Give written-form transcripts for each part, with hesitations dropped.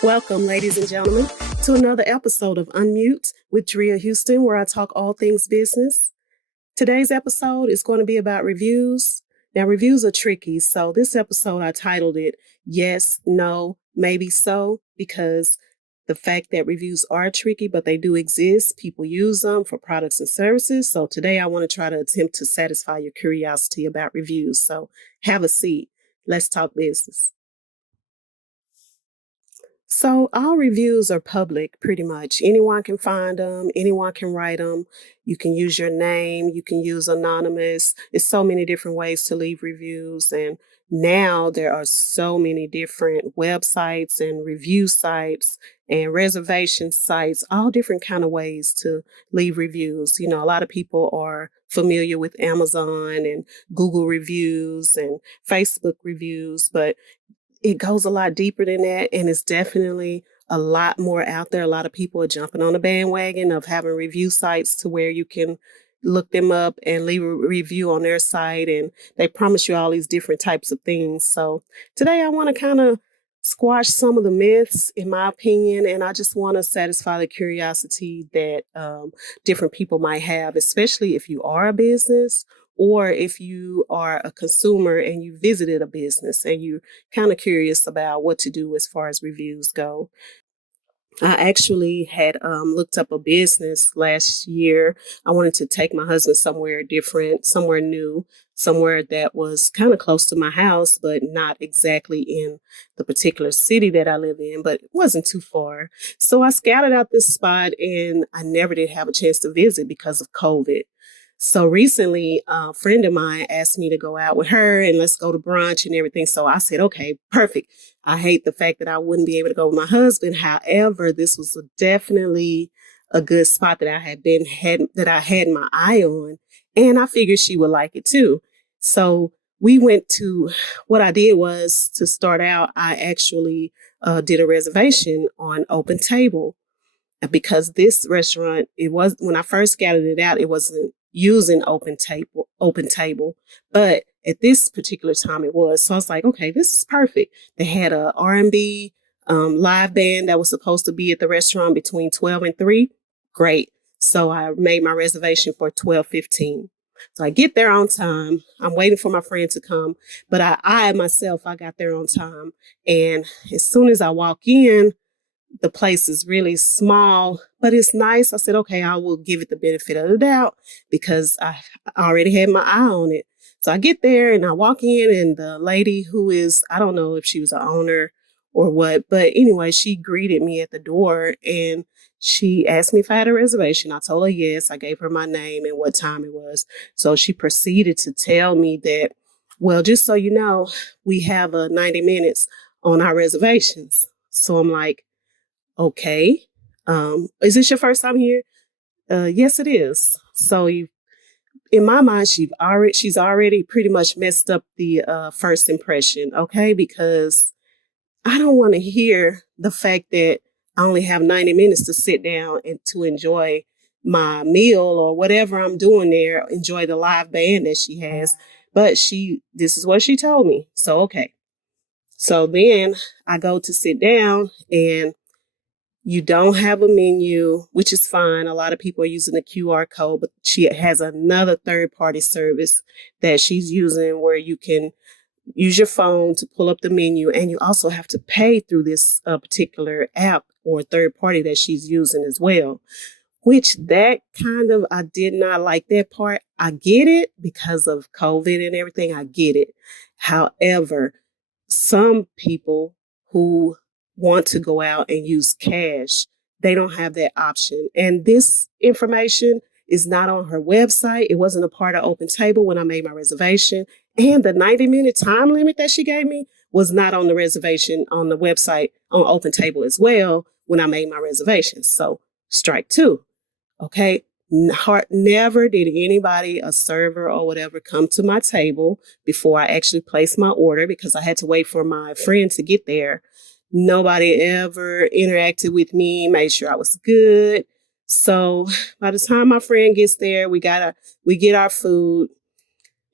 Welcome, ladies and gentlemen, to another episode of Unmute with Drea Houston, where I talk all things business. Today's episode is going to be about reviews. Now, reviews are tricky, so this episode I titled it Yes, No, Maybe So, because the fact that reviews are tricky, but they do exist. People use them for products and services. So today I want to try to attempt to satisfy your curiosity about reviews. So have a seat. Let's talk business. So all reviews are public pretty much. Anyone can find them, anyone can write them. You can use your name, you can use anonymous. There's so many different ways to leave reviews, and now there are so many different websites and review sites and reservation sites, all different kind of ways to leave reviews. You know, a lot of people are familiar with Amazon and Google reviews and Facebook reviews, but it goes a lot deeper than that, and it's definitely a lot more out there. A lot of people are jumping on the bandwagon of having review sites to where you can look them up and leave a review on their site, and they promise you all these different types of things. So today I want to kind of squash some of the myths, in my opinion, and I just want to satisfy the curiosity that different people might have, especially if you are a business or if you are a consumer and you visited a business and you kind of curious about what to do as far as reviews go. I actually had looked up a business last year. I wanted to take my husband somewhere different, somewhere new, somewhere that was kind of close to my house, but not exactly in the particular city that I live in, but it wasn't too far. So I scouted out this spot and I never did have a chance to visit because of COVID. So recently, a friend of mine asked me to go out with her and let's go to brunch and everything. So I said, okay, perfect. I hate the fact that I wouldn't be able to go with my husband. However, this was definitely a good spot that I had my eye on, and I figured she would like it too. So we went to. What I did was, to start out, I actually did a reservation on Open Table, because this restaurant, it was, when I first scouted it out, it wasn't using open table, but at this particular time it was. So I was like, okay, this is perfect. They had a R&B live band that was supposed to be at the restaurant between 12 and 3. Great. So I made my reservation for 12:15. So I get there on time. I'm waiting for my friend to come, but I myself, I got there on time. And as soon as I walk in, the place is really small, but it's nice. I said, okay, I will give it the benefit of the doubt because I already had my eye on it. So I get there and I walk in, and the lady who is, I don't know if she was an owner or what, but anyway, she greeted me at the door and she asked me if I had a reservation. I told her yes. I gave her my name and what time it was. So she proceeded to tell me that, well, just so you know, we have 90 minutes on our reservations. So I'm like, okay. Is this your first time here? Yes, it is. So in my mind, she's already pretty much messed up the first impression. Okay, because I don't want to hear the fact that I only have 90 minutes to sit down and to enjoy my meal or whatever I'm doing there, enjoy the live band that she has. But this is what she told me. So, okay. So then I go to sit down, and you don't have a menu, which is fine. A lot of people are using the QR code, but she has another third-party service that she's using where you can use your phone to pull up the menu, and you also have to pay through this particular app or third party that she's using as well. Which that kind of, I did not like that part. I get it because of COVID and everything. I get it. However, some people who want to go out and use cash, they don't have that option. And this information is not on her website. It wasn't a part of Open Table when I made my reservation. And the 90-minute time limit that she gave me was not on the reservation on the website on Open Table as well when I made my reservation. So strike two. Okay. Never did anybody, a server or whatever, come to my table before I actually placed my order because I had to wait for my friend to get there. Nobody ever interacted with me, made sure I was good. So by the time my friend gets there, we get our food.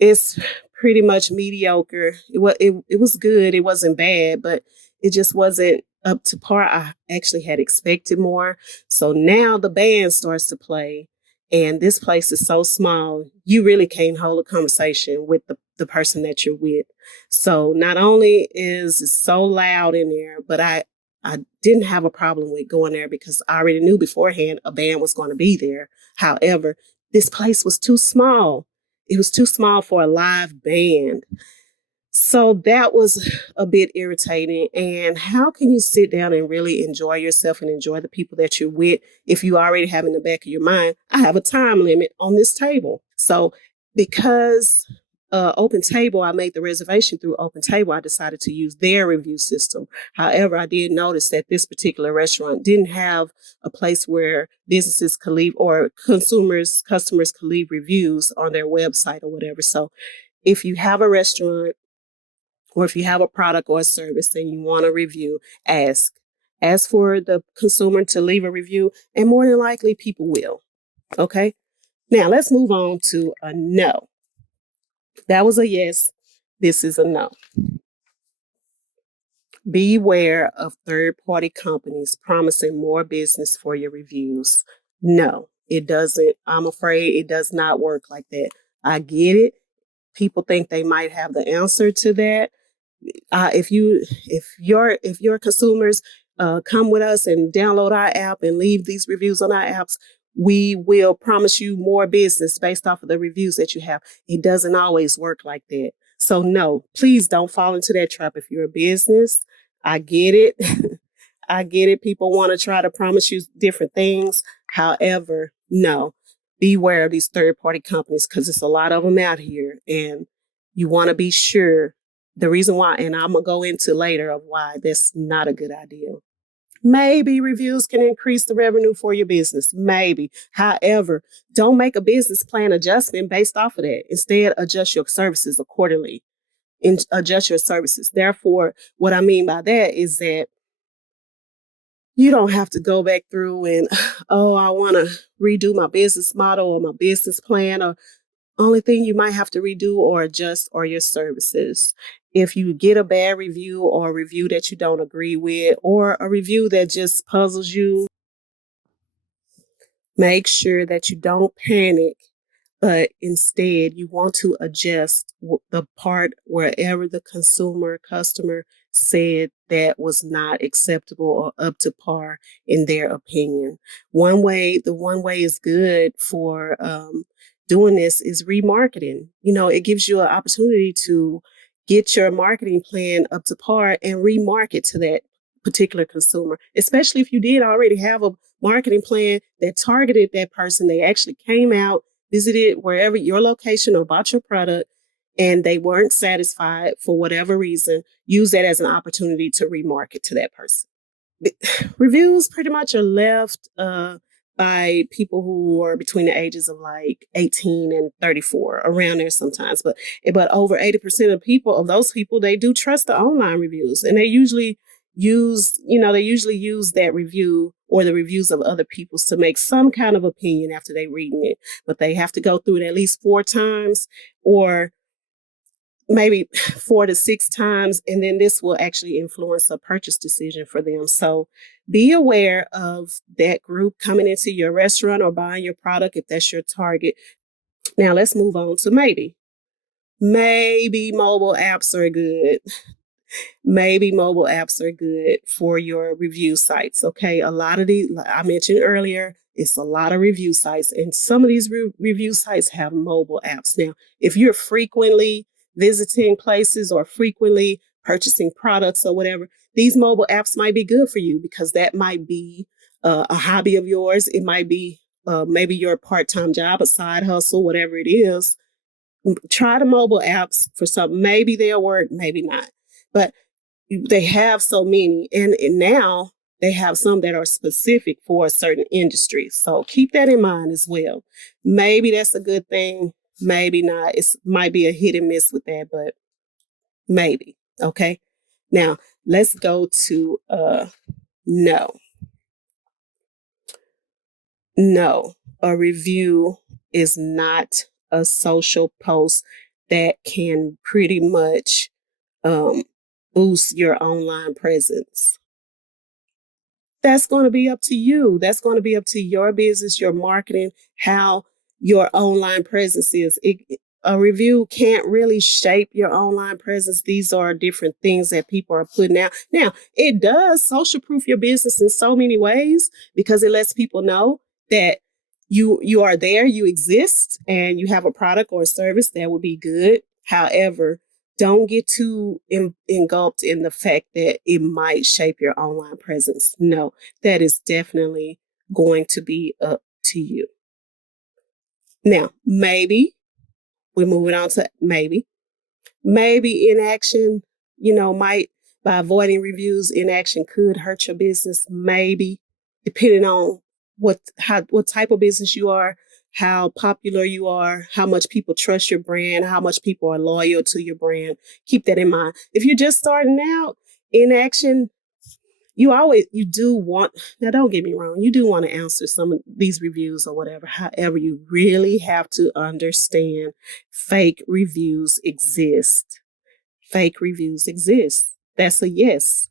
It's pretty much mediocre. It was good. It wasn't bad, but it just wasn't up to par. I actually had expected more. So now the band starts to play, and this place is so small, you really can't hold a conversation with the person that you're with. So not only is it so loud in there, but I didn't have a problem with going there because I already knew beforehand a band was going to be there. However, this place was too small. It was too small for a live band. So that was a bit irritating. And how can you sit down and really enjoy yourself and enjoy the people that you're with if you already have in the back of your mind, I have a time limit on this table? So because Open Table, I made the reservation through Open Table, I decided to use their review system. However, I did notice that this particular restaurant didn't have a place where businesses could leave or customers could leave reviews on their website or whatever. So if you have a restaurant or if you have a product or a service and you want a review, ask. Ask for the consumer to leave a review, and more than likely, people will. Okay. Now let's move on to a no. That was a yes. This is a no. Beware of third party companies promising more business for your reviews. No, it doesn't. I'm afraid it does not work like that. I get it. People think they might have the answer to that. If your consumers come with us and download our app and leave these reviews on our apps, we will promise you more business based off of the reviews that you have. It doesn't always work like that. So no, please don't fall into that trap. If you're a business, I get it. I get it. People want to try to promise you different things. However, no, beware of these third party companies because it's a lot of them out here, and you want to be sure. The reason why, and I'm going to go into later of why that's not a good idea. Maybe reviews can increase the revenue for your business. Maybe. However, don't make a business plan adjustment based off of that. Instead, adjust your services accordingly and adjust your services. Therefore, what I mean by that is that you don't have to go back through and, oh, I want to redo my business model or my business plan, or only thing you might have to redo or adjust are your services. If you get a bad review or a review that you don't agree with or a review that just puzzles you, make sure that you don't panic, but instead you want to adjust the part wherever the customer said that was not acceptable or up to par in their opinion. The one way is good for doing this is remarketing. It gives you an opportunity to get your marketing plan up to par and remarket to that particular consumer, especially if you did already have a marketing plan that targeted that person. They actually came out, visited wherever your location or bought your product, and they weren't satisfied for whatever reason. Use that as an opportunity to remarket to that person. Reviews pretty much are left by people who are between the ages of like 18 and 34, around there sometimes. But over 80% of those people, they do trust the online reviews, and they usually use that review or the reviews of other people's to make some kind of opinion after they reading it. But they have to go through it at least 4 times, or maybe 4 to 6 times, and then this will actually influence a purchase decision for them. So be aware of that group coming into your restaurant or buying your product if that's your target. Now let's move on to maybe mobile apps are good. Maybe mobile apps are good for your review sites. Okay. A lot of these, like I mentioned earlier, it's a lot of review sites, and some of these review sites have mobile apps. Now, if you're frequently visiting places or frequently purchasing products or whatever, these mobile apps might be good for you because that might be a hobby of yours. It might be maybe your part-time job, a side hustle, whatever it is. Try the mobile apps for something. Maybe they'll work, maybe not. But they have so many, and now they have some that are specific for a certain industry. So keep that in mind as well. Maybe that's a good thing, maybe not. It might be a hit and miss with that, but maybe. Okay. Now let's go to no. No, a review is not a social post that can pretty much um, boost your online presence. That's going to be up to you. That's going to be up to your business, your marketing, how your online presence is. A review can't really shape your online presence. These are different things that people are putting out. Now, it does social proof your business in so many ways because it lets people know that you are there, you exist, and you have a product or a service that would be good. However, don't get too engulfed in the fact that it might shape your online presence. No, that is definitely going to be up to you. Now, maybe we're moving on to maybe inaction, might by avoiding reviews, inaction could hurt your business. Maybe, depending on what type of business you are, how popular you are, how much people trust your brand, how much people are loyal to your brand. Keep that in mind. If you're just starting out, inaction, you do want, now don't get me wrong, you do want to answer some of these reviews or whatever. However, you really have to understand fake reviews exist. Fake reviews exist. That's a yes.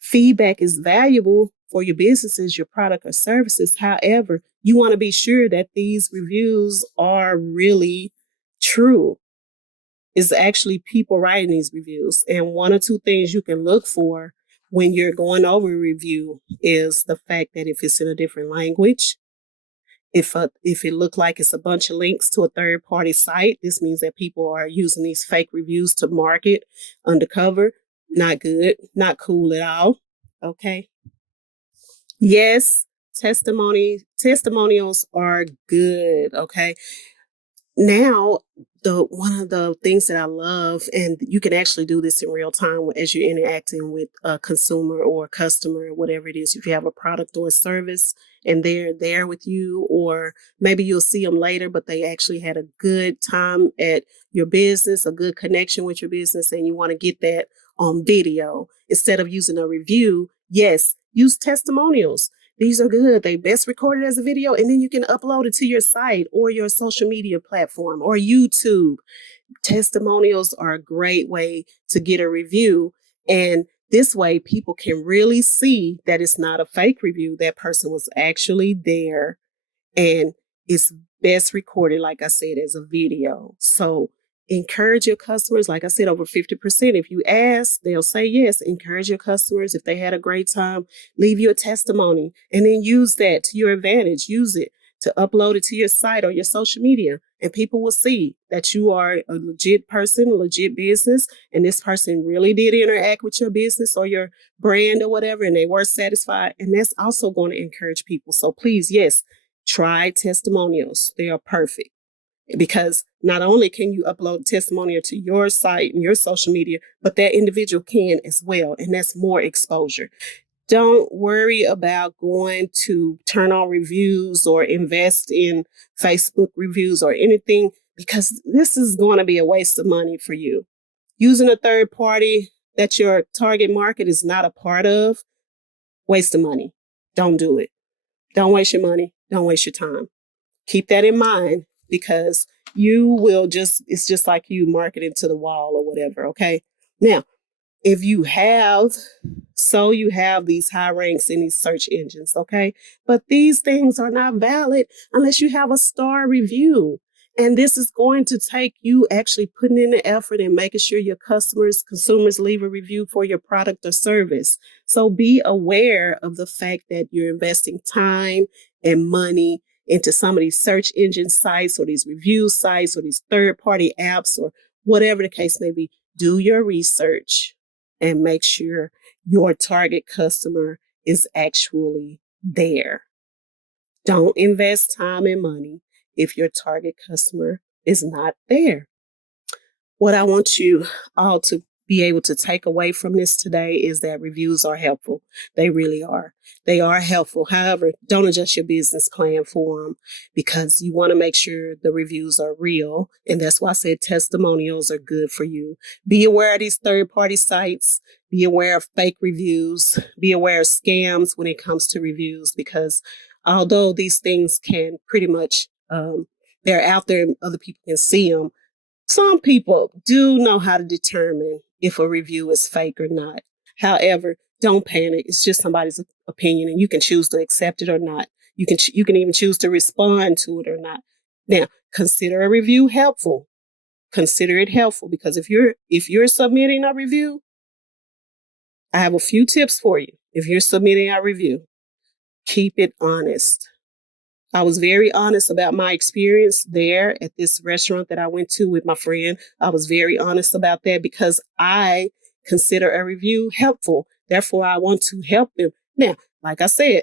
Feedback is valuable for your businesses, your product or services. However, you want to be sure that these reviews are really true. It's actually people writing these reviews. And one or two things you can look for when you're going over a review is the fact that if it's in a different language, if it looked like it's a bunch of links to a third party site, this means that people are using these fake reviews to market undercover. Not good, not cool at all. Okay. Yes, testimonials are good. Okay. Now, the one of the things that I love, and you can actually do this in real time as you're interacting with a consumer or a customer, or whatever it is. If you have a product or a service and they're there with you, or maybe you'll see them later, but they actually had a good time at your business, a good connection with your business, and you want to get that on video instead of using a review. Yes, use testimonials. These are good. They best recorded as a video, and then you can upload it to your site or your social media platform or YouTube. Testimonials are a great way to get a review. And this way, people can really see that it's not a fake review. That person was actually there, and it's best recorded, like I said, as a video. So encourage your customers. Like I said, over 50%. If you ask, they'll say yes. Encourage your customers. If they had a great time, leave you a testimony and then use that to your advantage. Use it to upload it to your site or your social media. And people will see that you are a legit person, a legit business, and this person really did interact with your business or your brand or whatever, and they were satisfied. And that's also going to encourage people. So please, yes, try testimonials. They are perfect because not only can you upload a testimonial to your site and your social media, but that individual can as well. And that's more exposure. Don't worry about going to turn on reviews or invest in Facebook reviews or anything, because this is going to be a waste of money for you. Using a third party that your target market is not a part of, waste of money. Don't do it. Don't waste your money. Don't waste your time. Keep that in mind because it's just like you marketing to the wall or whatever. Okay. Now, if you have these high ranks in these search engines, okay? But these things are not valid unless you have a star review. And this is going to take you actually putting in the effort and making sure your consumers leave a review for your product or service. So be aware of the fact that you're investing time and money into some of these search engine sites or these review sites or these third-party apps or whatever the case may be. Do your research and make sure your target customer is actually there. Don't invest time and money if your target customer is not there. What I want you all to be able to take away from this today is that reviews are helpful. They really are. They are helpful. However, don't adjust your business plan for them because you want to make sure the reviews are real. And that's why I said testimonials are good for you. Be aware of these third-party sites. Be aware of fake reviews. Be aware of scams when it comes to reviews, because although these things can pretty much, they're out there and other people can see them, some people do know how to determine if a review is fake or not. However, don't panic. It's just somebody's opinion, and you can choose to accept it or not. You can even choose to respond to it or not. Now, consider a review helpful. Consider it helpful, because if you're submitting a review, I have a few tips for you. If you're submitting a review, keep it honest. I was very honest about my experience there at this restaurant that I went to with my friend. I was very honest about that because I consider a review helpful. Therefore, I want to help them. Now, like I said,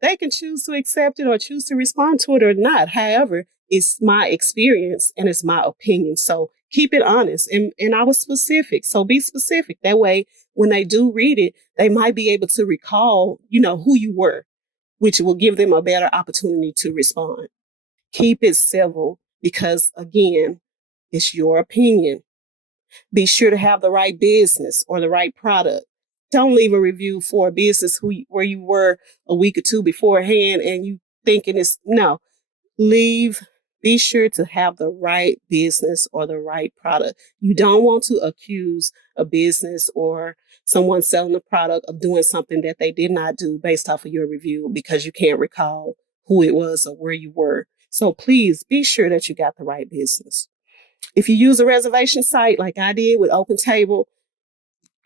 they can choose to accept it or choose to respond to it or not. However, it's my experience and it's my opinion. So keep it honest. And I was specific. So be specific. That way, when they do read it, they might be able to recall, who you were, which will give them a better opportunity to respond. Keep it civil because, again, it's your opinion. Be sure to have the right business or the right product. Don't leave a review for a business where you were a week or two beforehand and you thinking it's no. Leave. Be sure to have the right business or the right product. You don't want to accuse a business or someone selling a product of doing something that they did not do based off of your review because you can't recall who it was or where you were. So please be sure that you got the right business. If you use a reservation site like I did with Open Table,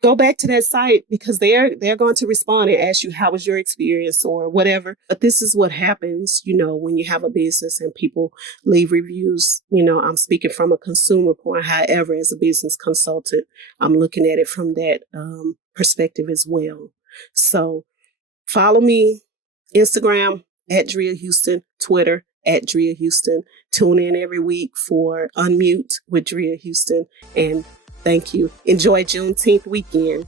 go back to that site because they're going to respond and ask you how was your experience or whatever. But this is what happens, when you have a business and people leave reviews. I'm speaking from a consumer point. However, as a business consultant, I'm looking at it from that perspective as well. So follow me, Instagram at Drea Houston, Twitter at Drea Houston. Tune in every week for Unmute with Drea Houston. And thank you. Enjoy Juneteenth weekend.